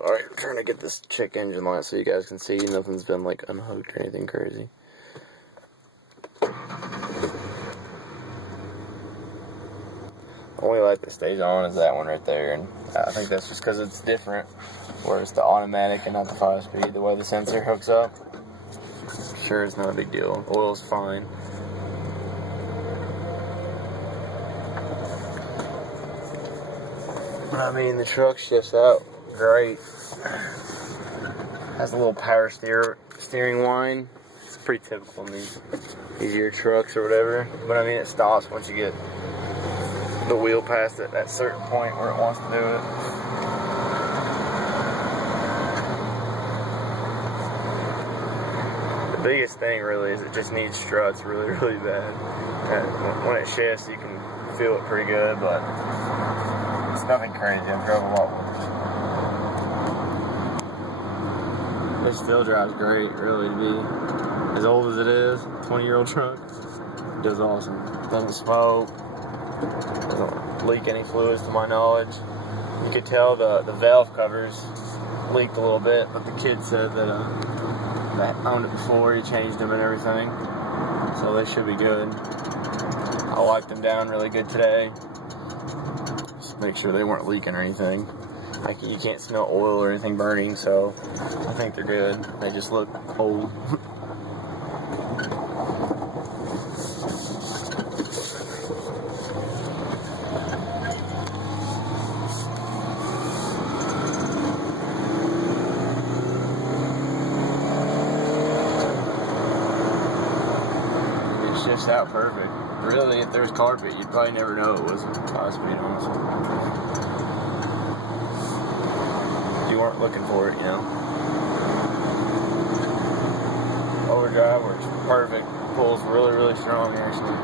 Sorry, I'm trying to get this check engine light so you guys can see nothing's been like unhooked or anything crazy. The only light that stays on is that one right there, and I think that's just because it's different, where it's the automatic and not the 5-speed, the way the sensor hooks up. Sure, it's not a big deal. Oil's fine. But I mean, the truck shifts out great. Has a little power steering whine. It's pretty typical in these easier trucks or whatever. But I mean, it stops once you get the wheel past it, that certain point where it wants to do it. The biggest thing really is it just needs struts really, really bad. And when it shifts, you can feel it pretty good, but it's nothing crazy. I've drove a lot with it. It still drives great, really, to be as old as it is. 20-year-old truck. It does awesome. Doesn't smoke. Doesn't leak any fluids to my knowledge. You could tell the valve covers leaked a little bit, but the kid said that owned it before, he changed them and everything, so they should be good. I wiped them down really good today, just to make sure they weren't leaking or anything. You can't smell oil or anything burning, so I think they're good. They just look old. Shifts out perfect. Really, if there was carpet, you'd probably never know it was 5-speed, honestly. If you weren't looking for it, you know. Overdrive works perfect. Pulls really, really strong, actually.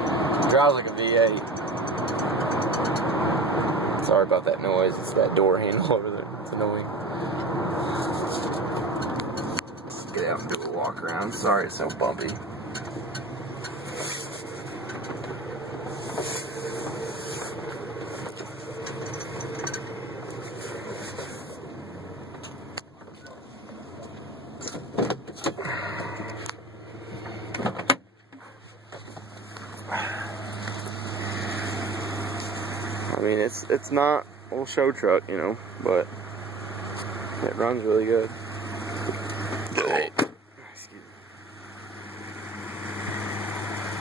Drives like a V8. Sorry about that noise. It's that door handle over there. It's annoying. Let's get out and do a walk around. Sorry it's so bumpy. I mean, it's not a little show truck, you know, but it runs really good.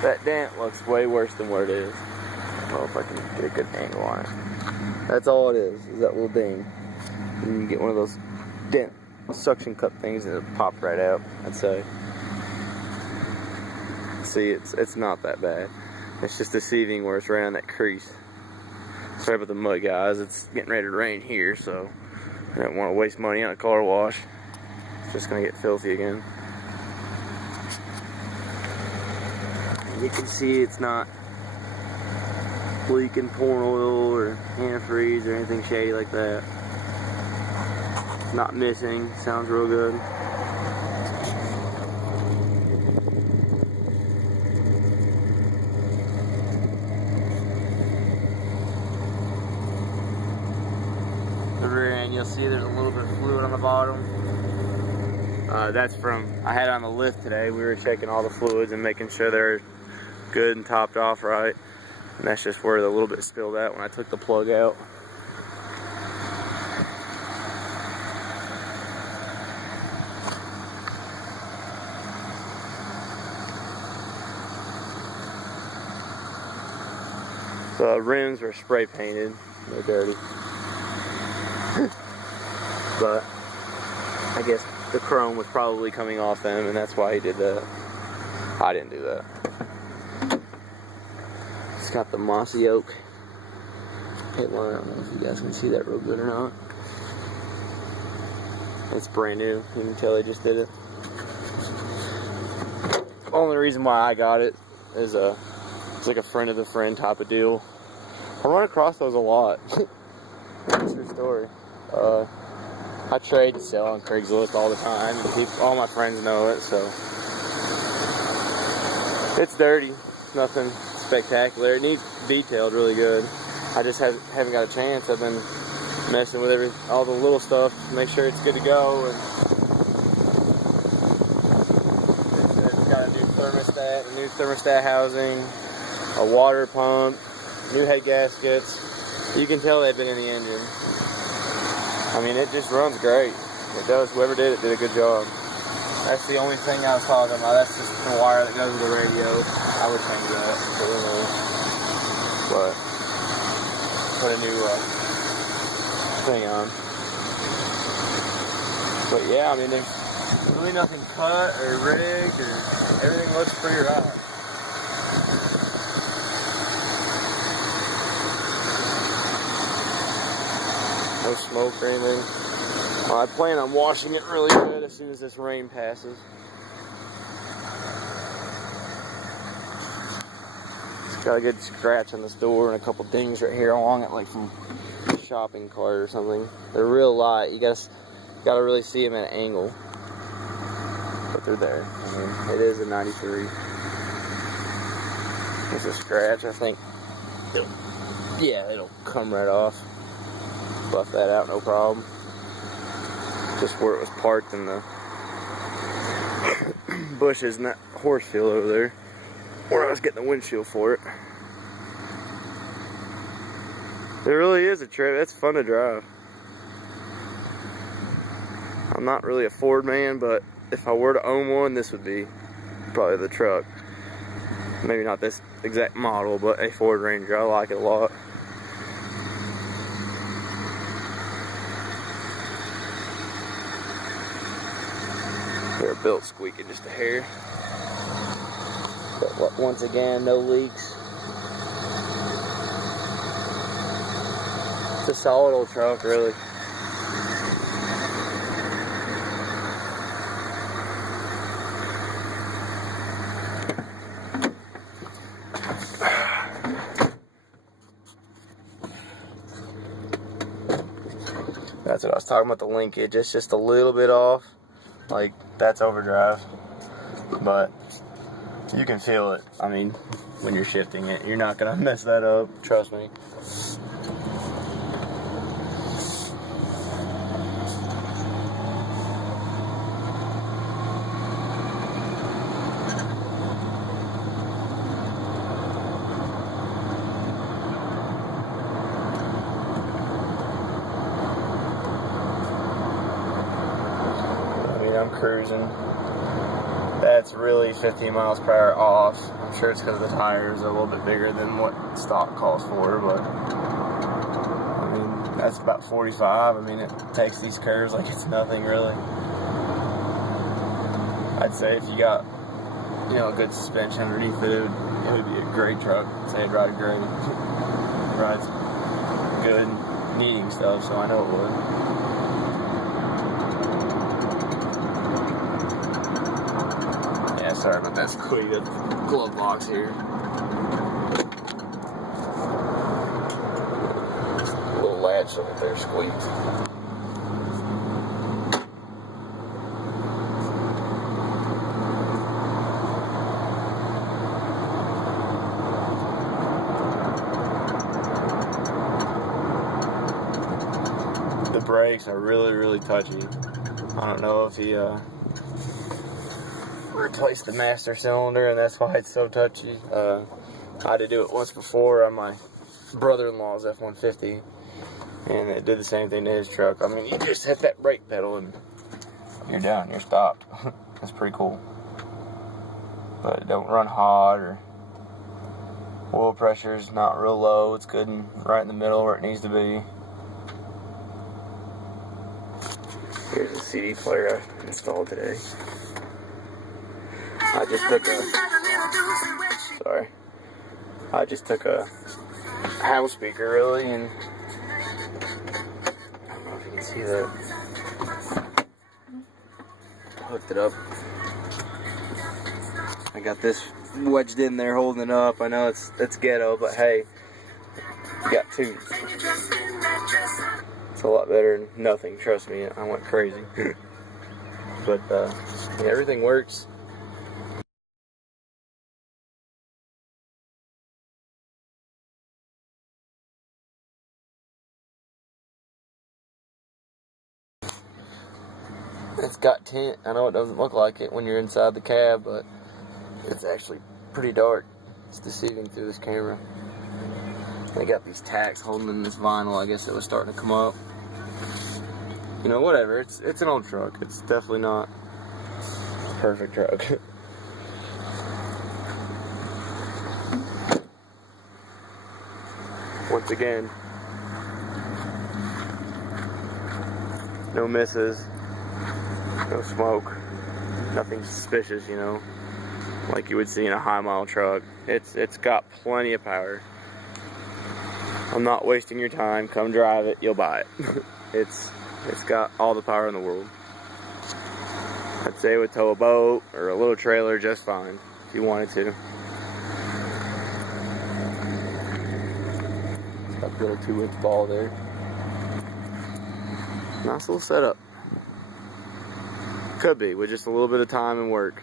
That dent looks way worse than what it is. I don't know if I can get a good angle on it. That's all it is that little ding. And you get one of those dent suction cup things and it'll pop right out, I'd say. See, it's not that bad. It's just deceiving where it's right on that crease. Sorry about the mud, guys. It's getting ready to rain here, so I don't want to waste money on a car wash. It's just going to get filthy again. You can see it's not leaking, pouring oil, or antifreeze, or anything shady like that. It's not missing. Sounds real good. And you'll see there's a little bit of fluid on the bottom. That's from, I had it on the lift today. We were checking all the fluids and making sure they're good and topped off right. And that's just where the little bit spilled out when I took the plug out. The rims were spray painted. They're dirty. But I guess the chrome was probably coming off them, and that's why he did that. I didn't do that. It's got the mossy oak headline. I don't know if you guys can see that real good or not. It's brand new. You can tell they just did it. The only reason why I got it is it's like a friend of a friend type of deal. I run across those a lot. That's the story. I trade and sell on Craigslist all the time, and all my friends know it, so it's dirty. It's nothing spectacular. It needs detailed really good. I just haven't got a chance. I've been messing with all the little stuff, make sure it's good to go. And it's got a new thermostat housing, a water pump, new head gaskets. You can tell they've been in the engine. I mean, it just runs great. It does. Whoever did it did a good job. That's the only thing I was talking about. That's just the wire that goes with the radio. I would change that. But put a new thing on. But yeah, I mean, there's really nothing cut or rigged, or everything looks pretty right. No smoke or anything. I plan on washing it really good as soon as this rain passes. It's got a good scratch on this door and a couple dings right here along it, like from a shopping cart or something. They're real light. You gotta really see them at an angle. But they're there. I mean, it is a 93. It's a scratch. I think. It'll come right off. Buff that out, no problem. Just where it was parked in the bushes in that horse field over there, where I was getting the windshield for it. It really is a trip. It's fun to drive. I'm not really a Ford man, but if I were to own one, this would be probably the truck. Maybe not this exact model, but a Ford Ranger. I like it a lot. They're built squeaking just a hair. But once again, no leaks. It's a solid old truck, really. That's what I was talking about, the linkage. It's just a little bit off. Like, that's overdrive, but you can feel it. I mean, when you're shifting it, you're not gonna mess that up, trust me. I'm cruising. That's really 15 miles per hour off. I'm sure it's because the tires are a little bit bigger than what stock calls for, but I mean, that's about 45. I mean, it takes these curves like it's nothing really. I'd say if you got, a good suspension underneath it, it would be a great truck. I'd say it'd ride great. It rides good, needing stuff, so I know it would. Sorry about that squeak. That's the glove box here. Just a little latch over there squeaks. The brakes are really, really touchy. I don't know if he replaced the master cylinder and that's why it's so touchy. I had to do it once before on my brother-in-law's F-150 and it did the same thing to his truck. I mean, you just hit that brake pedal and you're done, you're stopped. That's pretty cool. But it don't run hot, or oil pressure is not real low. It's good and right in the middle where it needs to be. Here's a CD player I installed today. I just took a house speaker really, and I don't know if you can see that. Hooked it up. I got this wedged in there holding it up. I know it's ghetto, but hey, you got tunes. It's a lot better than nothing, trust me. I went crazy. But yeah, everything works. It's got tint. I know it doesn't look like it when you're inside the cab, but it's actually pretty dark. It's deceiving through this camera. They got these tacks holding in this vinyl. I guess it was starting to come up. You know, whatever. It's an old truck. It's definitely not a perfect truck. Once again, no misses, no smoke, nothing suspicious, you know, like you would see in a high mile truck. It's got plenty of power. I'm not wasting your time. Come drive it, you'll buy it. It's got all the power in the world. I'd say it would tow a boat or a little trailer just fine if you wanted to. Got the little 2-inch ball there. Nice little setup. Could be with just a little bit of time and work.